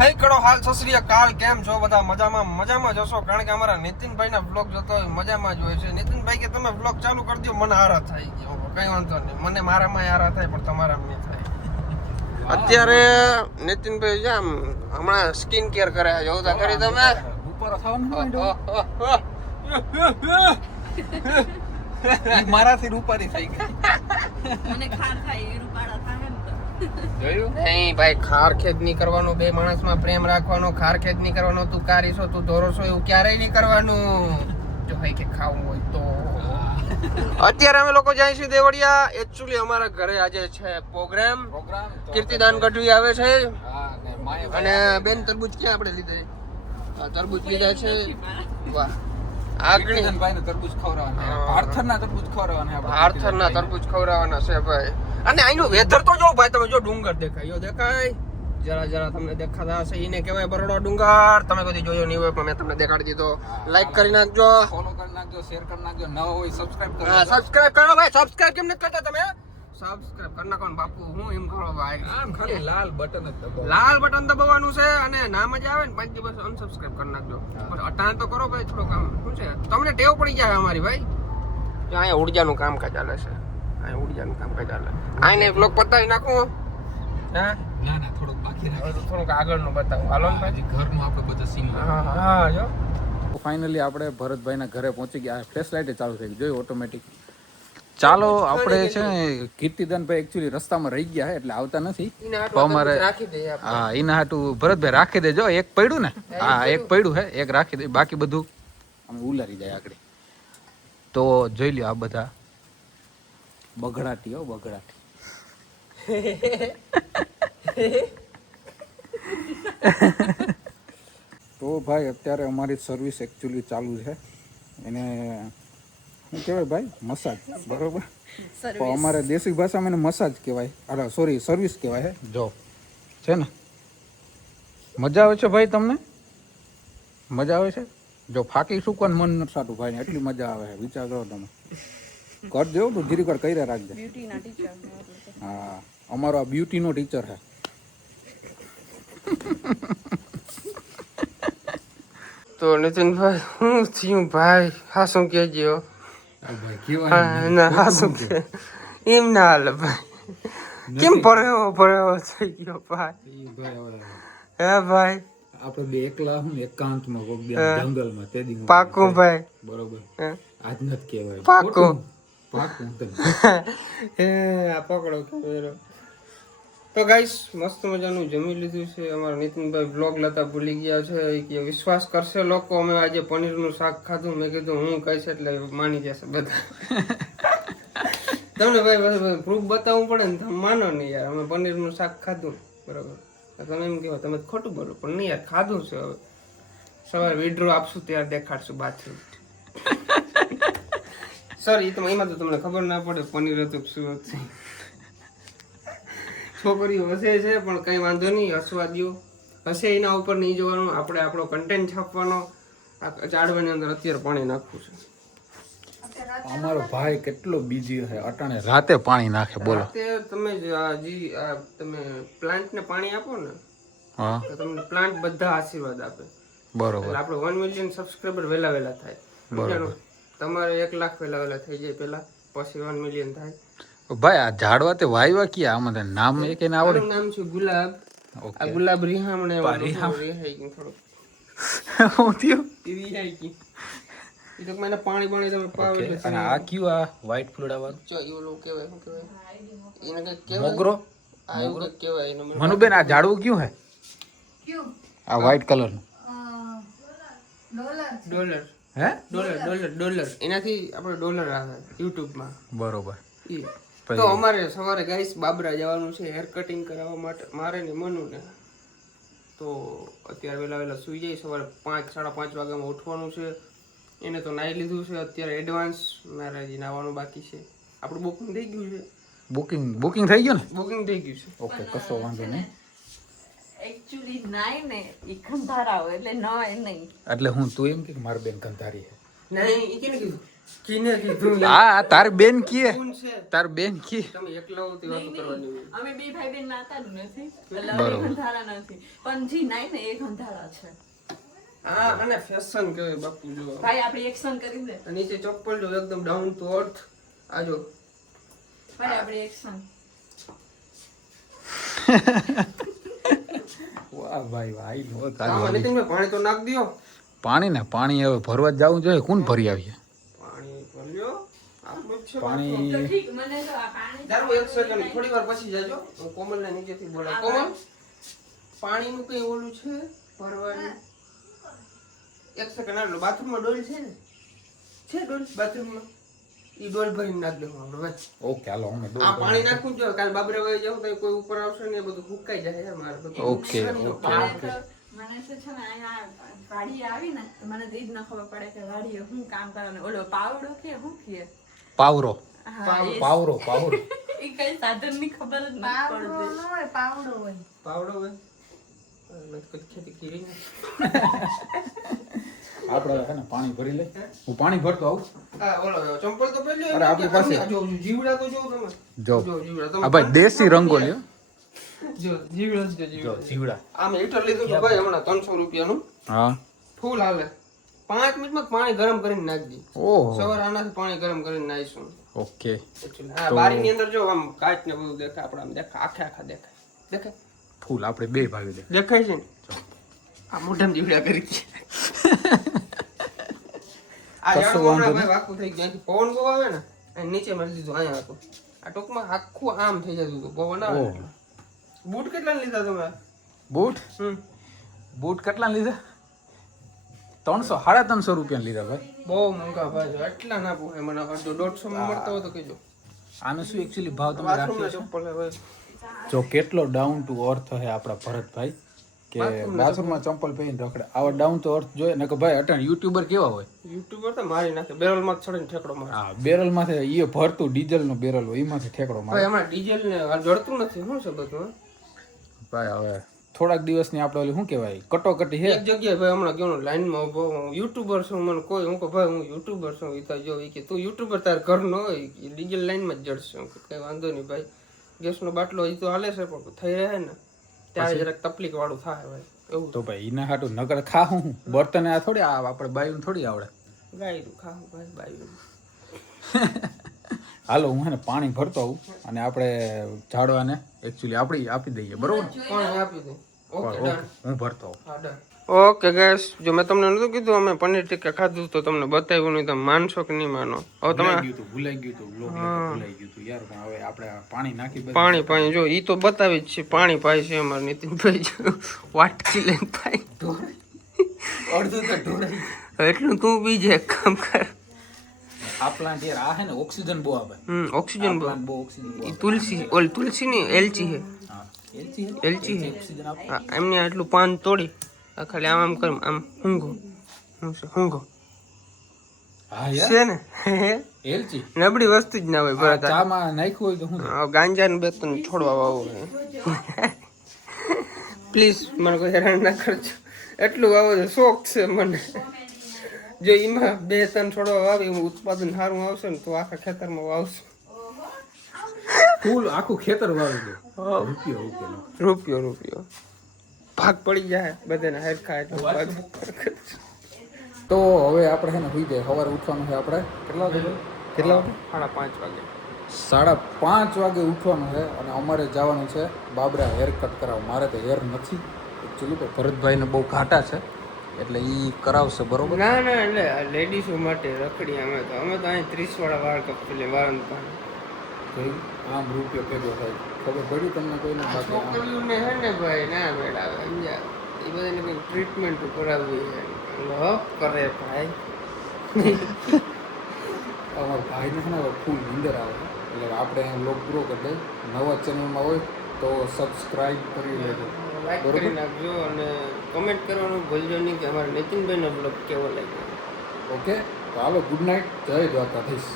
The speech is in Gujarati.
હે કડો હાલ સસરીય કાલ કેમ છો બધા મજામાં જશો કારણ કે અમારા નીતિનભાઈના બ્લોગ જોતો હોય મજામાં જ હોય છે. નીતિનભાઈ કે તમે બ્લોગ ચાલુ કરી દો મને આરા થાય ગયો કઈ વાંધો નહીં મને મારામાં આરા થાય પણ તમારામાં નહીં થાય. અત્યારે નીતિનભાઈ જામ હમણાં સ્કિન કેર કરે જોતા કરી તમે ઉપર થવાનું મારાથી રૂપારી થઈ ગઈ મને ખાર થાય એ રૂપાળા થાય ને જોયું નહીં ભાઈ ખાર ખેદ નહીં કરવાનું બે માણસમાં પ્રેમ રાખવાનો ખાર ખેદ નહીં કરવાનો તું કારી છો તું ધોરો છો એવું ક્યારેય નહીં કરવાનું જો ભાઈ કે ખાવું હોય તો. અત્યારે અમે લોકો જાય છીએ દેવળિયા. એકચ્યુઅલી અમારા ઘરે આજે છે પ્રોગ્રામ કીર્તિદાન ગઢવી આવે છે અને બેન તરબૂચ ક્યાં આપણે લીધે તરબૂચ લીધા છે. વાહ આગળના તરબૂચ ખવડાવવાના પાર્થરના તરબૂચ ખવડાવવાના પાર્થરના તરબૂચ ખવડાવવાના છે ભાઈ. અને અહીંનું વેધર તો જો ભાઈ તમે જો ડુંગર દેખાય દેખાય જરા તમને દેખાતા હશે એને કહેવાય બરોડો ડુંગર. તમે કદી જોયો નહીં હોય પણ મેં તમને દેખાડી દીધો. લાઈક કરી નાખજો, ફોલો કરી નાખજો, શેર કરી નાખજો, ન હોય સબસ્ક્રાઇબ કરો. હા સબસ્ક્રાઇબ કરો ભાઈ. સબસ્ક્રાઇબ કેમ નથી કરતા તમે? સબસ્ક્રાઇબ કરી નાખો ને બાપુ હું એમ કરો ભાઈ. આમ ખાલી લાલ બટન જ દબાવો. લાલ બટન દબાવવાનું છે અને ના મજા આવે ને 5 દિવસ અનસબસ્ક્રાઇબ કરી નાખજો. બસ અટાણ તો કરો ભાઈ થોડું કામ શું છે તમને ટેવ પડી જાય અમારી ભાઈ. જો અહીંયા ઉર્જાનું કામકાજ ચાલે છે. અહીંયા ઉર્જાનું કામકાજ ચાલે. આઈને બ્લોગ પતાવી નાખું. હા ના થોડુંક બાકી રાખો. થોડુંક આગળનું બતાવું હાલો ને ભાઈ. ઘરનું આપણે બધા સીન. હા જો ફાઇનલી આપણે ભરતભાઈના ઘરે પહોંચી ગયા. ફ્લેશ લાઇટ ચાલુ થઈ ગઈ જોયું ઓટોમેટિક. ચાલો આપણે છે ને કીર્તિદાનભાઈ એકચ્યુઅલી રસ્તામાં રહી ગયા એટલે આવતા નથી તો અમારે હા એના હાટું ભરતભાઈ રાખી દેજો. એક પડ્યું ને હા એક પડ્યું હે એક રાખી દે બાકી બધું અમે ઉલારી જાય આગળ. તો જોઈ લ્યો આ બધા બગડાટી હો બગડાટી. તો ભાઈ અત્યારે અમારી સર્વિસ એકચ્યુઅલી ચાલુ છે એને શું કહેવાય ભાઈ મસાજ બરોબર તો અમારે દેશી ભાષામાં એને મસાજ કહેવાય. અરે સોરી સર્વિસ કહેવાય હે જો છે ને. મજા આવે છે ભાઈ તમને મજા આવે છે? જો ફાકી સૂકવાનું મન નથી સાટું ભાઈ ને એટલી મજા આવે છે વિચાર કરો તમે. કરજો તું ધીરી કર કર્યા રાખજે. હા અમારો આ બ્યુટીનો ટીચર છે. તો નીતિનભાઈ શું થયું ભાઈ? હા શું કહેજો એમ ના હાલે ભાઈ. કેમ ભરેવો થઈ ગયો ભાઈ? હે ભાઈ આપણે બે એકલા હું એકાંતમાં જંગલમાં તે દી પાકું ભાઈ બરોબર આજ નથી કહેવાય પાકું પાકું હે આ પકડો કેમેરો. તો ગાઈસ મસ્ત મજાનું જમી લીધું છે. અમારા નીતિનભાઈ બ્લોગ લેતા ભૂલી ગયા છે કે વિશ્વાસ કરશે લોકો અમે આજે પનીરનું શાક ખાધું. મેં કીધું હું કહીશ એટલે માની જશે બધા. તમને ભાઈ પ્રૂફ બતાવવું પડે ને તમે માનો નહીં યાર. અમે પનીરનું શાક ખાધું બરાબર તમે એમ કહો તમે ખોટું બોલો પણ નહીં યાર ખાધું છે. હવે સવારે વિડ્રો આપશું ત્યારે દેખાડશું બાથરૂમ. સોરી એમાં તો તમને ખબર ના પડે પનીર હતું શું હતું. છોકરીઓ હસે છે પણ કઈ વાંધો નહીં હસવા દો. હસે એના ઉપર નહીં જોવાનું. આપણે આપણો કન્ટેન્ટ છાપવાનો. આ ચાડવાની અંદર અત્યારે પાણી નાખવું છે. અમારો ભાઈ કેટલો બીજી છે અટાણે રાતે પાણી નાખે બોલો. તમે તમે પ્લાન્ટને પાણી આપો ને હા તો તમને પ્લાન્ટ બધા આશીર્વાદ આપે બરોબર. આપણે 1 મિલિયન સબસ્ક્રાઇબર વહેલા થાય. બરોબર તમારે 1 લાખ વહેલા થઈ જાય પેલા પછી 1 મિલિયન થાય. ભાઈ આ ઝાડવા તે વાયવા ક્યાં આમાં નામ એક એને આવડે? નામ છે ગુલાબ. આ ગુલાબ રિહામણે રિહાઈ ગયું થોડું. હું થયું રિહાઈ ગયું. એ તો મને પાણી તમે પાવે એટલે અને આ કયું આ વ્હાઈટ ફ્લુડા વાળું જો એવું કહેવાય શું કહેવાય એને કઈ કહેવાય મોગરો આ એવું કઈ કહેવાય એને મનુબેન આ ઝાડવું કયું હે આ વ્હાઈટ કલર નું ડોલર એનાથી આપણે ડોલર આવે YouTube માં બરોબર. તો અમારે સવારે ગાઈસ બાબરા જવાનું છે હેર કટિંગ કરાવવા માટે મારે ને મનુ ને. તો અત્યારે વહેલા સુઈ જાય. સવારે 5-5:30 વાગ્યામાં ઉઠવાનું છે. એને તો નાઈ લીધું છે અત્યારે એડવાન્સ. મારે હજી નાવાનું બાકી છે. આપણું બુકિંગ થઈ ગયું છે. બુકિંગ થઈ ગયું ને? બુકિંગ થઈ ગયું છે. ઓકે કશો વાંધો નહીં. એકચ્યુઅલી નાય ને ઈ ખંધારા હોય એટલે નવાય નહીં. એટલે હું તું એમ કે મારી બેન કંધારી છે નહીં એ કેને કીધું કીને કીધું હા તાર બેન કીએ કોણ છે તાર બેન કી તમે એકલા હોતી વાતો કરવાની હોય. અમે બે ભાઈ બેન નાતાનું નથી એટલે બરોબર. અમે ગંધારા નથી પણ જી નાઈ ને એ ગંધારા છે હા અને ફેશન કહેવાય બાપુ જો ભાઈ આપણે એક્શન કરી દે આ નીચે ચપ્પલ જો એકદમ ડાઉન ટુ અર્થ આજો ભાઈ આપણે એક્શન વાહ ભાઈ વાહ નો આમાં નીતિનભાઈ પાણી તો નાખ દ્યો પાણી ને પાણી હવે ભરવા જવું જોઈએ કોણ ભરી આવીએ પાણી ભર્યો આપણું જ છે પાણી તો ઠીક મને તો આ પાણી દારૂ એક સેકન્ડ થોડી વાર પછી જાજો હું કોમલને નીચેથી બોલાવ કોમલ પાણીનું કઈ ઓલું છે ભરવાનું એક સેકન્ડ આટલો બાથરૂમમાં ડોલ છે ને છે ડોલ બાથરૂમમાં ઈ ડોલ ભરીને નાખ દેવું આપણે બસ ઓકે હાલો અમે આ પાણી નાખવું જોઈએ કાલ બાબરે વહી જાવ તો કોઈ ઉપર આવશે ને એ બધું હુકાઈ જાય મારે બધું ઓકે, મને તો મને તો છે ને અહીંયા વાડી આવી ને તો મને તો ઈ જ ન ખબર પડે કે વાડીએ શું કામ કરવાનું ઓલો પાવડો કે શું કે પાવરો હા એ પાવરો પાવરો ઈ કઈ સાધનની ખબર જ નથી પડતી પાવડો હોય મેં તો કદી ખેતી કરી નથી. આપણે હે ને પાણી ભરી લે હું પાણી ભરતો આવું આ ઓલો ચંપલ તો પહેર્યો અરે આપણી પાસે જો જીવડા તો જો તમે જો જો જીવડા આ તમે ભાઈ દેશી રંગોલી જો જીવડા જ જો જો જીવડા જીવડા આમ હીટર લીધું છે ભાઈ હમણાં 300 રૂપિયાનું હા ફૂલ હાલે 5 મિનિટમાં પાણી ગરમ કરીને નાખી ઓહો સવારે આનાથી પાણી ગરમ કરીને નાહીશું ઓકે Actually, હા બારીની અંદર જો આમ કાચ ને બધું દેખાય આપણે આમ દેખાય આખા દેખાય ફૂલ આપણે બે ભાગી દે દેખાય છે ને આ મોઢામાં જીવડા કરી છે આ કશો યાર વાંધો હમણાં ભાઈ વાકું થઈ ગયું અહીંથી પવન બહુ આવે ને અને નીચે મારી દીધું અહીંયા હતું આ ટૂંકમાં આખું આમ થઈ જતું હતું પવન આવે ઓહ. એટલે. બૂટ કેટલા લીધા તમે બૂટ બૂટ કેટલા લીધા 300 350 રૂપિયા લીધા ભાઈ બહુ મોંઘા ભાઈ છે. એટલા ના પોહાય મને અડધો 150 માં મળતા હોય તો કહેજો આનો શું એકચ્યુઅલી ભાવ તમે બાથરૂમના રાખ્યો ચપ્પલ હવે છે જો કેટલો ડાઉન ટુ અર્થ હે આપણા ભરતભાઈ કે બાથરૂમમાં ચંપલ પહેરીને રખડે આવા ડાઉન ટુ અર્થ જોઈએ ને કે ભાઈ અટાણ યુટ્યુબર કેવા હોય યુટ્યુબર તો મારી નાખે બેરલમાં ચડીને ઠેકડો મારે હા બેરલ માથે એ ભરતું ડીઝલ નો બેરલ હોય એમાંથી ઠેકડો મારે ભાઈ હમણાં ડીઝલ ને આ જડતું નથી શું છે બધું હા? ભાઈ હવે થોડાક દિવસની આપણે ઓલી શું કહેવાય કટોકટી હે એક જગ્યાએ ભાઈ હમણાં ગયો લાઈનમાં ઉભો હું યુટ્યુબર છું મને કોઈ હું કહું ભાઈ હું યુટ્યુબર છું ઈ તો જો ઈ કે તું યુટ્યુબર તાર ઘર નો હોય ઈ ડીઝલ લાઈનમાં જ જડશે હું કઈ વાંધો નહીં ભાઈ ગેસનો બાટલો હજી તો હાલે છે પણ થઈ રહે ને ત્યારે જરાક તકલીફ વાળું થાય ભાઈ એવું તો ભાઈ એના હાટું નગર ખાવું હું બર્તન આ થોડી આપણે બાયું થોડી આવડે ગાયરું ખાવું ભાઈ બાયું હાલો હું હે ને પાણી ભરતો આવું અને આપણે ઝાડવાને એકચ્યુઅલી આપણી આપી દઈએ બરોબર પાણી આપી દે ઓકે ઓકે હું ભરતો આવું હા ડન ઓકે ગાઈસ જો મેં તમને નતું કીધું અમે પનીર ટિક્કા ખાધું તો તમને બતાવ્યું નહીં તમે માનશો કે નહીં માનો હવે તમે ભૂલાઈ ગયું તું બ્લોગ ભૂલાઈ ગયું તું યાર પણ હવે આપણે પાણી નાખી બધું પાણી જો ઈ તો બતાવી જ છે પાણી પાય છે અમારે નીતિનભાઈ જો વાટકી લઈને પાય અડધું તો ઢોરાઈ એટલું તું બીજે એક કામ કર આ પ્લાન્ટ યાર આ હે ને ઓક્સિજન બહુ આપે ઓક્સિજન પ્લાન્ટ બહુ ઓક્સિજન બહુ ઈ તુલસી ઓલી તુલસી ની એલચી હે હા એલચી હે એલચી હે ઓક્સિજન આપે હા, એમને આટલું પાન તોડી આ ખાલી આમ કર આમ હુંગો શું છે હુંગો હા યાર છે ને એલચી નબળી વસ્તુ જ ના હોય આ ભરત ચામાં નાખ્યું હોય તો શું થાય? ગાંજા ને બે ત્રણ છોડવા વાવો પ્લીઝ મને કોઈ હેરાન ના કરજો એટલું વાવો છે શોખ છે મને જો એમાં બે ત્રણ છોડવા વાવી એનું ઉત્પાદન સારું આવશે ને તો આખા ખેતરમાં વાવશું ફૂલ આખું ખેતર વાવી દે રૂપિયો રૂપિયો ભાગ પડી જાય બધાને હેરખા એટલે ભાગ તો હવે આપણે છે ને સુઈ જાય સવારે ઉઠવાનું છે આપણે કેટલા વાગે 5:30 વાગે 5:30 વાગે ઉઠવાનું છે અને અમારે જવાનું છે બાબરા હેર કટ કરાવવા મારે તો હેર નથી એકચ્યુઅલી તો ભરતભાઈને બહુ ઘાટા છે એટલે એ કરાવશે બરોબર ના એટલે લેડીઝો માટે રખડી અમે તો અહીં 30 વાળા વાળ કપી લે વાળન પાણી આમ રૂપિયો ભેગો થાય ખબર પડી તમને કોઈને બાકી આમ છોકરીઓને હે ને ભાઈ ના મેળાવે સમજ્યા એ બધાને કંઈક ટ્રીટમેન્ટ કરાવવી છે લપ કરે ભાઈ અમારા ભાઈને છે ને હવે ફૂલ નીંદર આવે છે એટલે આપણે અહીંયા બ્લોગ પૂરો કરી દઈએ નવા ચેનલમાં હોય તો સબસ્ક્રાઇબ કરી લેજો લાઈક કરી નાખજો અને કમેન્ટ કરવાનું ભૂલજો નહીં કે અમારા નીતિનભાઈનો બ્લોગ કેવો લાગ્યો ઓકે તો હાલો ગુડ નાઇટ જય દ્વારકાધીશ